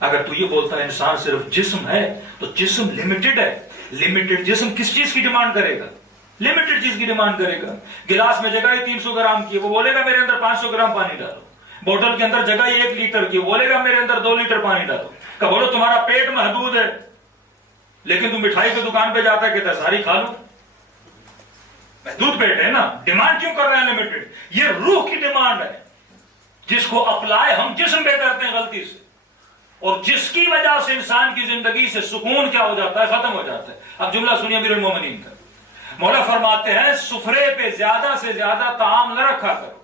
اگر تو یہ بولتا ہے انسان صرف جسم ہے تو جسم لمیٹڈ ہے. لمیٹڈ جسم کس چیز کی ڈیمانڈ کرے گا؟ لمیٹڈ چیز کی ڈیمانڈ کرے گا. گلاس میں جگہ ہی 300 گرام کی ہے, وہ بولے گا میرے اندر 500 گرام پانی ڈالو. بوتل کے اندر جگہ ہی 1 لیٹر کی, بولے گا میرے اندر 2 لیٹر پانی ڈالو. کہ بولو تمہارا پیٹ محدود ہے لیکن تم مٹھائی کی دکان پہ جاتا ہے کہتا ہے ساری کھا لو. محدود پیٹ ہے نا, ڈیمانڈ کیوں کر رہے ہیں لمیٹڈ؟ یہ روح کی ڈیمانڈ ہے جس کو اپلائی ہم جسم پہ کرتے ہیں غلطی سے, اور جس کی وجہ سے انسان کی زندگی سے سکون کیا ہو جاتا ہے, ختم ہو جاتا ہے. اب جملہ سنیے امیر المومنین کا. مولا فرماتے ہیں سفرے پہ زیادہ سے زیادہ طعام نہ رکھا کرو.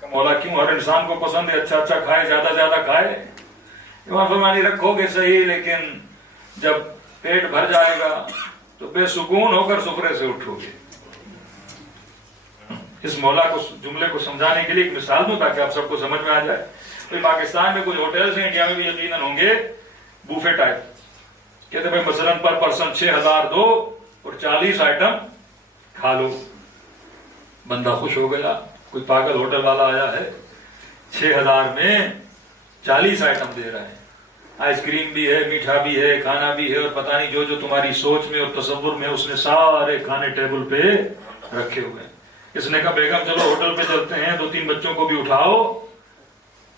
کہ مولا کیوں؟ ہر انسان کو پسند ہے اچھا اچھا کھائے, زیادہ زیادہ کھائے. امام فرمانی رکھو گے صحیح, لیکن جب پیٹ بھر جائے گا تو بے سکون ہو کر سفرے سے اٹھو گے. اس مولا کو جملے کو سمجھانے کے لیے ایک مثال دوں تاکہ آپ سب کو سمجھ میں آ جائے. پاکستان میں کچھ ہوٹلز ہیں, انڈیا میں بھی یقیناً ہوں گے, بوفے ٹائپ. کہتے ہیں مثلاً پر پرسن 6000 دو اور 40 آئٹم کھا لو. بندہ خوش ہو گیا. کوئی پاگل ہوٹل والا آیا ہے 6000 میں 40 آئٹم دے رہا ہے, آئس کریم بھی ہے, میٹھا بھی ہے, کھانا بھی ہے, اور پتہ نہیں جو جو تمہاری سوچ میں اور تصور میں اس نے سارے کھانے ٹیبل پہ رکھے ہوئے ہیں. اس نے کہا بیگم چلو ہوٹل پہ چلتے ہیں, 2-3 بچوں کو بھی اٹھاؤ.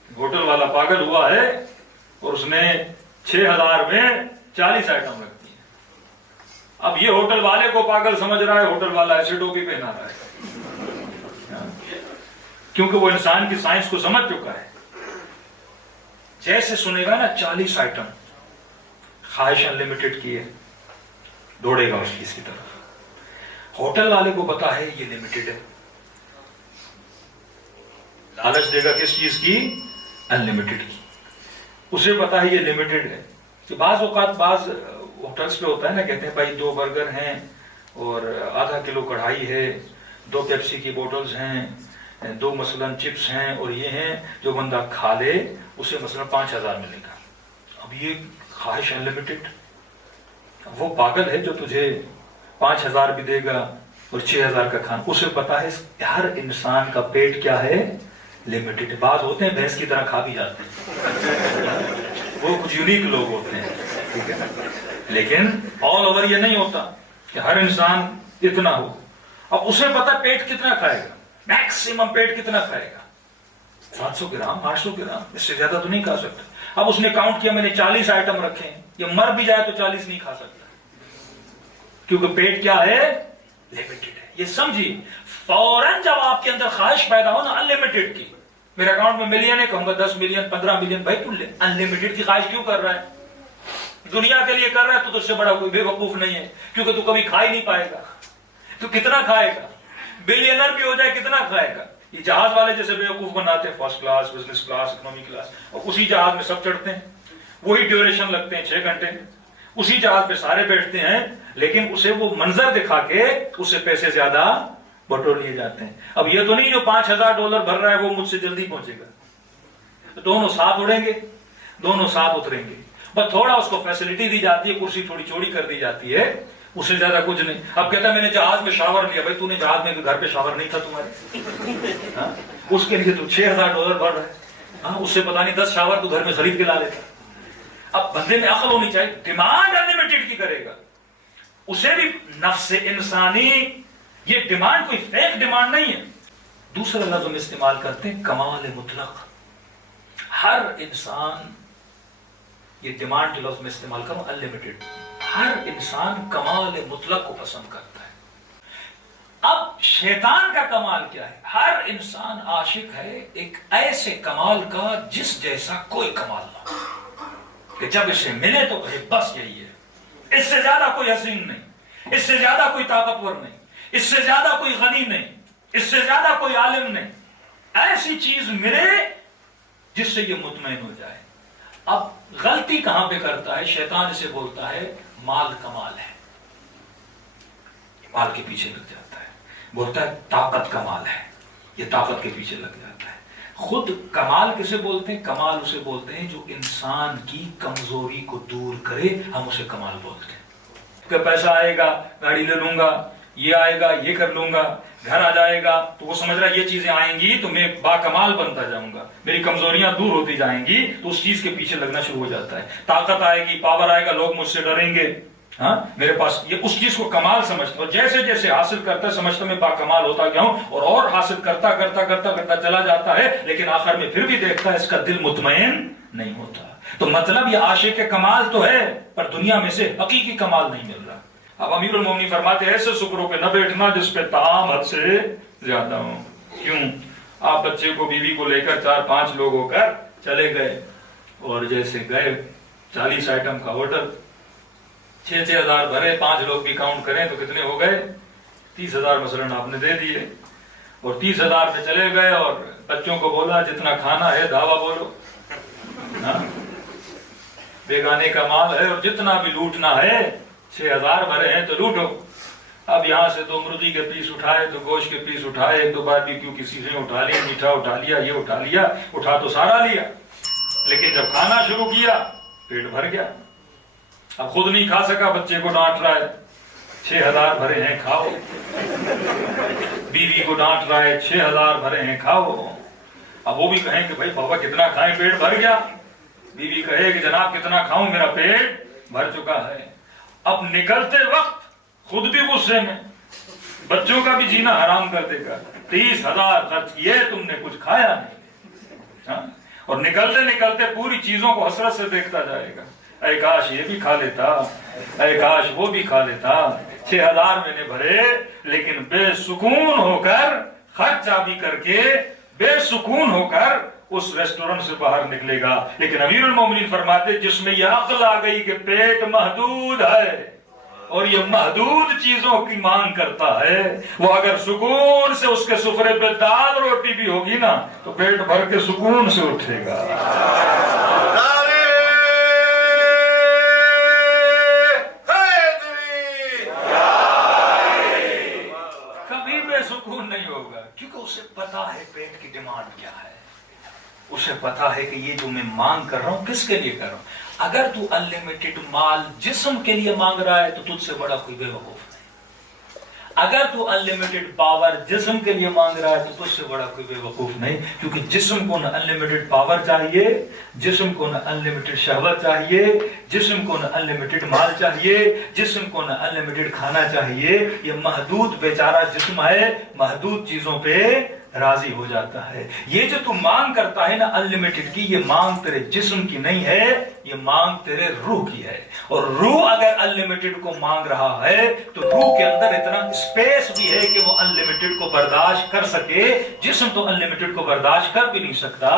ہوٹل والا پاگل ہوا ہے اور اس نے 6000 میں 40 آئٹم رکھ دی. اب یہ ہوٹل والے کو پاگل سمجھ رہا ہے, ہوٹل والا ایسے ٹوپی پہنا رہا ہے, کیونکہ وہ انسان کی سائنس کو سمجھ چکا ہے. جیسے سنے گا نا 40 آئٹم, خواہش انلمیٹڈ کی ہے, دوڑے گا اس کی طرف. ہوٹل والے کو پتا ہے یہ لمیٹڈ ہے, لالچ دے گا کس چیز کی؟ انلمیٹڈ کی. اسے پتا ہے یہ لمیٹڈ ہے. کہ بعض اوقات بعض ہوٹلز پہ ہوتا ہے نا, کہتے ہیں بھائی 2 برگر ہیں اور ½ کلو کڑھائی ہے, 2 پیپسی کی بوٹلز ہیں, 2 مثلاً چپس ہیں, اور یہ ہیں جو بندہ کھا لے اسے مثلاً 5000 ملے گا. اب یہ خواہش انلمیٹڈ. وہ پاگل ہے جو تجھے 5000 بھی دے گا اور 6000 کا کھانا. اسے پتا ہے ہر انسان کا پیٹ کیا ہے؟ لمیٹڈ. بعض ہوتے ہیں بھینس کی طرح کھا بھی جاتے ہیں, وہ کچھ یونیک لوگ ہوتے ہیں, ٹھیک ہے, لیکن آل اوور یہ نہیں ہوتا کہ ہر انسان اتنا ہو. اب اسے پتا پیٹ کتنا کھائے گا, میکسیمم پیٹ کتنا کھائے گا, 700 گرام 800 گرام, اس سے زیادہ تو نہیں کھا سکتا. اب اس نے کاؤنٹ کیا میں نے 40 آئٹم رکھے ہیں, یہ مر بھی جائے تو 40 نہیں کھا سکتا, کیونکہ پیٹ کیا ہے؟ لمیٹڈ ہے. یہ سمجھیے, فوراً جب آپ کے اندر خواہش پیدا ہو نا انلمیٹڈ کی, میرے اکاؤنٹ میں ملین ہے, کہوں گا 10 ملین 15 ملین. بھائی تو انلمیٹڈ کی خواہش کیوں کر رہا ہے؟ دنیا کے لیے کر رہا ہے تو اس سے بڑا کوئی بے وقوف نہیں ہے, کیونکہ تو کبھی کھا ہی نہیں پائے گا. تو کتنا کھائے گا؟ بلینر بھی ہو جائے کتنا کھائے گا؟ یہ جہاز والے جیسے بے وقوف بناتے ہیں, first class, business class, economy class, اور اسی جہاز میں سب چڑھتے ہیں, وہی ڈیوریشن لگتے ہیں 6 گھنٹے, اسی جہاز پہ سارے بیٹھتے ہیں, لیکن اسے وہ منظر دکھا کے اسے پیسے زیادہ بٹور لیے جاتے ہیں. اب یہ تو نہیں جو $5000 بھر رہا ہے وہ مجھ سے جلدی پہنچے گا. دونوں ساتھ اڑیں گے, دونوں ساتھ اتریں گے, بس تھوڑا اس کو فیسلٹی دی جاتی ہے, کرسی تھوڑی چوڑی کر دی جاتی ہے, اس سے زیادہ کچھ نہیں. اب کہتا ہے میں نے جہاز میں شاور لیا. بھائی تو نے جہاز میں گھر پہ شاور نہیں تھا تمہارے, اس کے لیے تو $6000 بھر رہا ہے, اس سے پتا نہیں 10 شاور تو گھر میں خرید کے لا لیتا. اب بندے میں عقل ہونی چاہیے. ڈیمانڈ انلمیٹڈ کی کرے گا, اسے بھی نفس انسانی, یہ ڈیمانڈ کوئی فیک ڈیمانڈ نہیں ہے. دوسرا لفظ ہم استعمال کرتے ہیں کمال مطلق. ہر انسان, یہ ڈیمانڈ جو لفظ میں استعمال کروں انلمیٹڈ, ہر انسان کمال مطلق کو پسند کرتا ہے. اب شیطان کا کمال کیا ہے؟ ہر انسان عاشق ہے ایک ایسے کمال کا جس جیسا کوئی کمال نہ ہو, کہ جب اسے ملے تو کہے بس یہی ہے, اس سے زیادہ کوئی حسین نہیں, اس سے زیادہ کوئی طاقتور نہیں, اس سے زیادہ کوئی غنی نہیں, اس سے زیادہ کوئی عالم نہیں. ایسی چیز ملے جس سے یہ مطمئن ہو جائے. اب غلطی کہاں پہ کرتا ہے شیطان؟ اسے بولتا ہے مال کمال ہے, مال کے پیچھے لگ جاتا ہے. بولتا ہے طاقت کمال ہے, یہ طاقت کے پیچھے لگ جاتا ہے. خود کمال کسے بولتے ہیں؟ کمال اسے بولتے ہیں جو انسان کی کمزوری کو دور کرے, ہم اسے کمال بولتے ہیں. کہ پیسہ آئے گا گاڑی لے لوں گا, یہ آئے گا یہ کر لوں گا، گھر آ جائے گا تو وہ سمجھ رہا ہے یہ چیزیں آئیں گی تو میں باکمال بنتا جاؤں گا، میری کمزوریاں دور ہوتی جائیں گی، تو اس چیز کے پیچھے لگنا شروع ہو جاتا ہے. طاقت آئے گی، پاور آئے گا، لوگ مجھ سے ڈریں گے، ہاں میرے پاس، یہ اس چیز کو کمال سمجھتا ہے. اور جیسے جیسے حاصل کرتا ہے سمجھتا میں باکمال ہوتا گیا ہوں، اور حاصل کرتا کرتا کرتا کرتا چلا جاتا ہے، لیکن آخر میں پھر بھی دیکھتا ہے اس کا دل مطمئن نہیں ہوتا. تو مطلب یہ عاشق کمال تو ہے، پر دنیا میں سے حقیقی کمال نہیں مل رہا. اب امیر المومنین فرماتے ہیں ایسے سکروں پہ نہ بیٹھنا جس پہ طعام حد سے زیادہ ہو. کیوں؟ آپ بچے کو بیوی کو لے کر 4-5 لوگ ہو کر چلے گئے، اور جیسے گئے 40 آئٹم کا ہوٹل، 6-6 ہزار بھرے، 5 لوگ بھی کاؤنٹ کریں تو کتنے ہو گئے؟ 30,000 مثلاً آپ نے دے دیے، اور 30,000 پہ چلے گئے، اور بچوں کو بولا جتنا کھانا ہے دھاوا بولو، بیگانے کا مال ہے اور جتنا بھی لوٹنا ہے، 6,000 بھرے ہیں تو لوٹو. اب یہاں سے 2 مرغی کے پیس اٹھائے، تو گوشت کے پیس اٹھائے، 1-2 باربیکیو کی چیزیں اٹھا لی، میٹھا اٹھا لیا، یہ اٹھا لیا، اٹھا تو سارا لیا، لیکن جب کھانا شروع کیا پیٹ بھر گیا. اب خود نہیں کھا سکا، بچے کو ڈانٹ رہا ہے 6,000 بھرے ہیں کھاؤ، بیوی کو ڈانٹ رہا ہے 6,000 بھرے ہیں کھاؤ. اب وہ بھی کہیں کہ بھائی بابا کتنا کھائیں، پیٹ بھر گیا. بیوی کہے کہ جناب کتنا کھاؤں، میرا پیٹ بھر چکا ہے. اب نکلتے وقت خود بھی غصے میں، بچوں کا بھی جینا حرام کر دے گا. 30,000 خرچ کیے، تم نے کچھ کھایا نہیں، اور نکلتے نکلتے پوری چیزوں کو حسرت سے دیکھتا جائے گا. اے کاش یہ بھی کھا لیتا، اے کاش وہ بھی کھا لیتا. 6,000 میں نے بھرے، لیکن بے سکون ہو کر، خرچہ بھی کر کے بے سکون ہو کر اس ریسٹورنٹ سے باہر نکلے گا. لیکن امیر المومنین فرماتے جس میں یہ عقل آ گئی کہ پیٹ محدود ہے اور یہ محدود چیزوں کی مانگ کرتا ہے، وہ اگر سکون سے اس کے سفرے پہ دال روٹی بھی ہوگی نا تو پیٹ بھر کے سکون سے اٹھے گا. کبھی بے سکون نہیں ہوگا، کیونکہ اسے پتا ہے پیٹ کی ڈیمانڈ کیا ہے، اسے پتا ہے کہ یہ جو میں مانگ کر رہا ہوں کس کے لیے کر رہا ہوں. اگر تو انلیمیٹڈ مال جسم کے لیے مانگ رہا ہے تو تجھ سے بڑا کوئی بے وقوف نہیں. اگر تو انلیمیٹڈ پاور جسم کے لیے مانگ رہا ہے تو تجھ سے بڑا کوئی بے وقوف نہیں. کیونکہ جسم کو نہ انلیمیٹڈ پاور چاہیے، جسم کو نہ انلیمیٹڈ شہوت چاہیے، جسم کو نہ انلیمیٹڈ مال چاہیے، جسم کو نہ انلیمیٹڈ کھانا چاہیے. یہ محدود بیچارہ جسم ہے، محدود چیزوں پہ راضی ہو جاتا ہے. یہ جو تو مانگ کرتا ہے نا انلیمیٹڈ کی، یہ مانگ تیرے جسم کی نہیں ہے، یہ مانگ تیرے روح کی ہے. اور روح اگر انلیمیٹڈ کو مانگ رہا ہے تو روح کے اندر اتنا اسپیس بھی ہے کہ وہ انلیمیٹڈ کو برداشت کر سکے. جسم تو انلیمیٹڈ کو برداشت کر بھی نہیں سکتا.